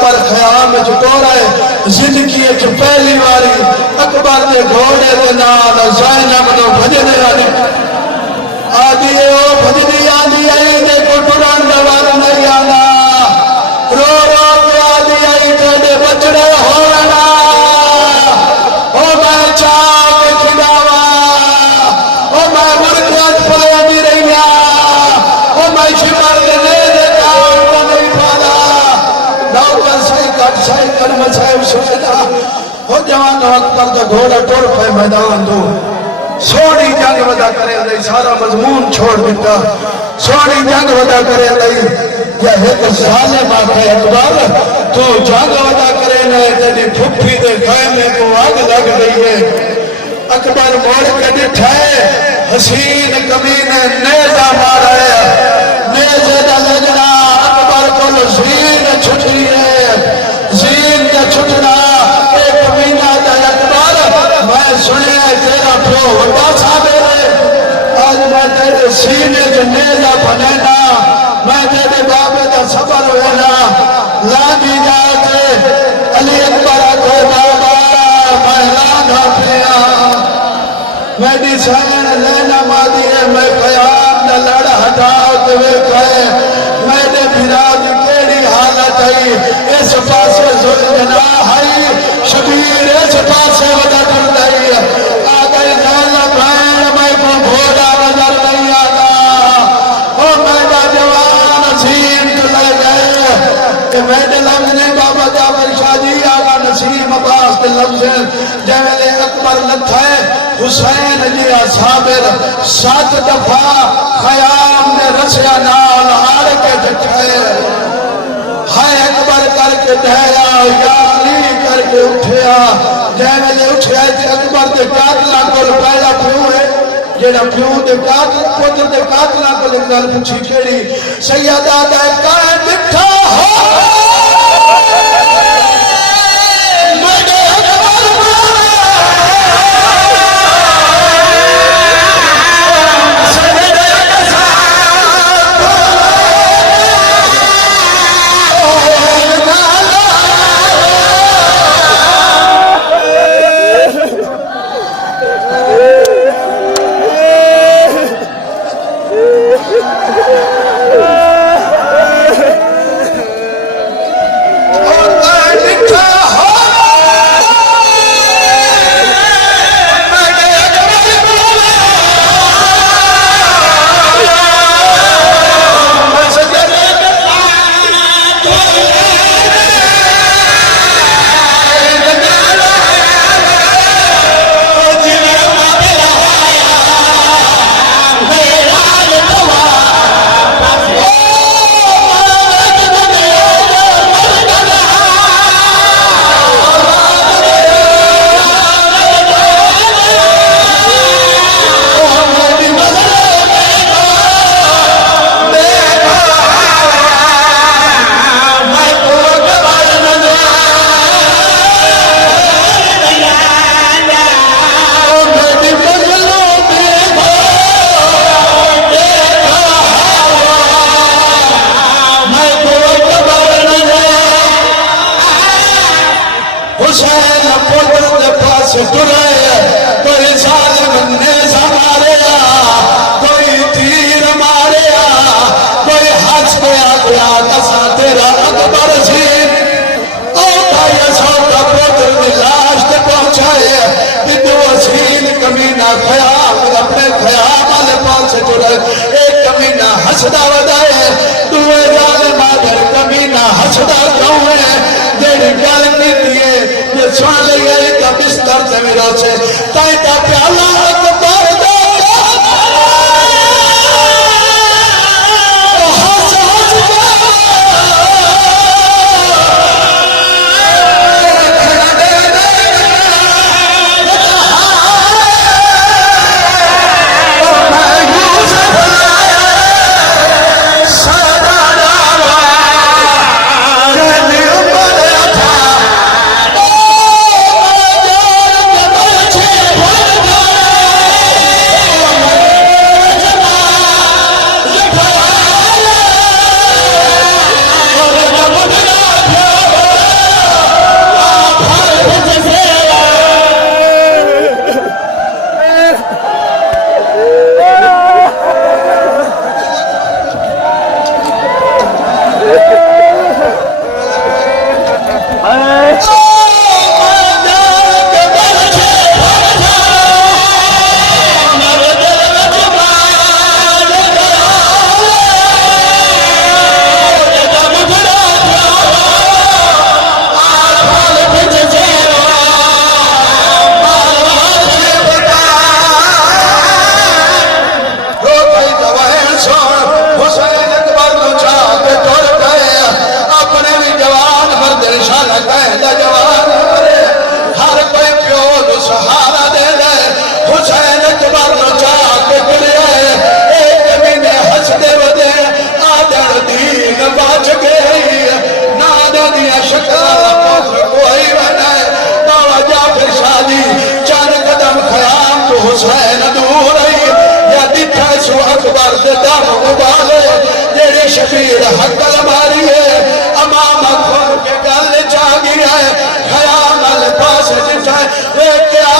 पर ख्याम जुटोरा जिंदगी पहली बारी अकबर के घोड़े के नाल ज़ैनब नो भजन आदि ओ भजनी आदि आई देखो टुरन दवार नहीं आना रो रो के आदि आई तेरे बचड़े होना ओ मैं चाक खिलावा ओ मैं मुर्गियां पले भी रहिया ओ मैं शिमर के ने काम को नहीं पाला नौकर सही कर्म साहिब सुना हो जवान अकबर का घोड़ा टुर पे मैदान दो सोनी जंग वदा करे लई सारा मजमून छोड़ दिता सोनी जंग वदा करे लई या एक जालिम आखे अकबर तू जंग वदा करे ने तेरी फुफी दे खैमे को आग लग गई है अकबर मोड़ के दिठा हसीन कमीने नेजा मारा है नेजे दा लगना अकबर को जीन छुटी है जीन का छुटना एक कमीना दा अकबर मैं सुने तेरा प्यो वड्डा साबिर आज मैं तेरे सीने च नेजा बनेना मैं तेरे बाबे का सबर होना लागी जाके अली अकबर को बाबा मैं लागा पिया मैं दिशान लेना मादी है मैं ख्याम न लड़ हटाओ तुवे कहे मैंने फिराद केड़ी हालत है इस पासे जुल्जना है शबीर इस पासे वदा कर दई आ गई नाल भैन मैं को घोड़ा नजर नहीं आता ओ मेरा जवान नसीब ले गए कि मैंने लफ्ज ने बाबा जावर शाजी आगा नसीब अब्बास के लफ्ज जैसे अकबर लथा हुसैन जी साबिर 7 दफा ख्याम ने रसिया नाल हार के जठाए हाय अकबर करके ठहरा या अली करके उठया जैसे उठया अकबर के कातला को पहला प्यो है जेड़ा प्यो दे कातल पुत्र दे कातला को गल पूछी केड़ी सैयदा दा काए मिठा हो हसदा वदाए दुए जालिम आदर कमीना हसदा क्यों है जेड़ी गल कीती है ये सुन लिया का बिस्तर से मेरा से ताई का प्याला अकबर दा हकल मारी है अमाम खोल के गल चा गया है खयामल पास जिठाए वे क्या